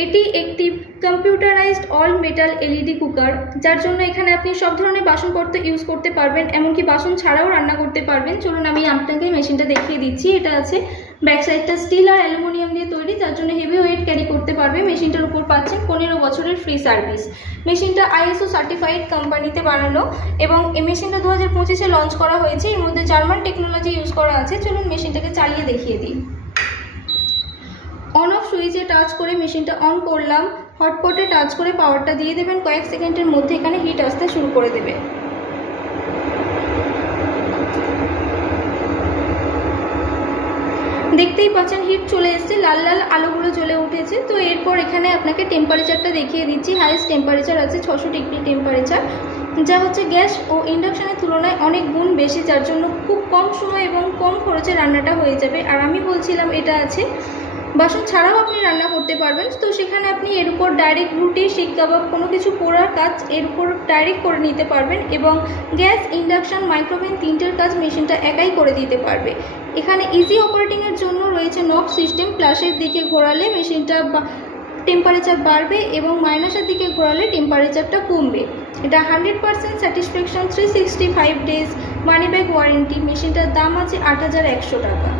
এটি একটি computerised all metal LED cooker, যার জন্য এখানে আপনি সব ধরনের বাসনপত্র ইউজ করতে পারবেন, এমনকি বাসন ছাড়াও রান্না করতে পারবেন। চলুন আমি আপনাকে মেশিনটা দেখিয়ে দিচ্ছি। এটা আছে ব্যাক সাইডটা স্টিল আর অ্যালুমিনিয়াম দিয়ে তৈরি, যার জন্য হেভি ওয়েট ক্যারি করতে পারবে। মেশিনটার উপর পাচ্ছেন 15 বছরের ফ্রি সার্ভিস। মেশিনটা ISO সার্টিফাইড কোম্পানিতে বানানো এবং এই মেশিনটা 2025-এ লঞ্চ করা হয়েছে। এর মধ্যে জার্মান টেকনোলজি ইউজ করা আছে। চলুন মেশিনটাকে চালিয়ে দেখিয়ে দিই। অন অফ সুইচে টাচ করে মেশিনটা অন করলাম, হটপটে টাচ করে পাওয়ারটা দিয়ে দেবেন। কয়েক সেকেন্ডের মধ্যে এখানে হিট আসতে শুরু করে দেবে। দেখতেই পাচ্ছেন হিট চলে এসেছে, লাল লাল আলোগুলো জ্বলে উঠেছে। তো এরপর এখানে আপনাকে টেম্পারেচারটা দেখিয়ে দিচ্ছি। হাইয়েস্ট টেম্পারেচার আছে 600 ডিগ্রি টেম্পারেচার, যা হচ্ছে গ্যাস ও ইন্ডাকশানের তুলনায় অনেক গুণ বেশি, যার জন্য খুব কম সময় এবং কম খরচে রান্নাটা হয়ে যাবে। আর আমি বলছিলাম এটা আছে বাসন ছাড়াও আপনি রান্না করতে পারবেন। তো সেখানে আপনি এর উপর ডাইরেক্ট রুটি, শিক কাবাব, কোনো কিছু পোড়ার কাজ এর উপর ডাইরেক্ট করে নিতে পারবেন এবং গ্যাস, ইন্ডাকশান, মাইক্রোওভেন তিনটের কাজ মেশিনটা একাই করে দিতে পারবে। এখানে ইজি অপারেটিংয়ের জন্য রয়েছে নব সিস্টেম। প্লাসের দিকে ঘোরালে মেশিনটা টেম্পারেচার বাড়বে এবং মাইনাসের দিকে ঘোরালে টেম্পারেচারটা কমবে। এটা 100% satisfaction, 365 days money back warranty. মেশিনটার দাম আছে 8100 টাকা।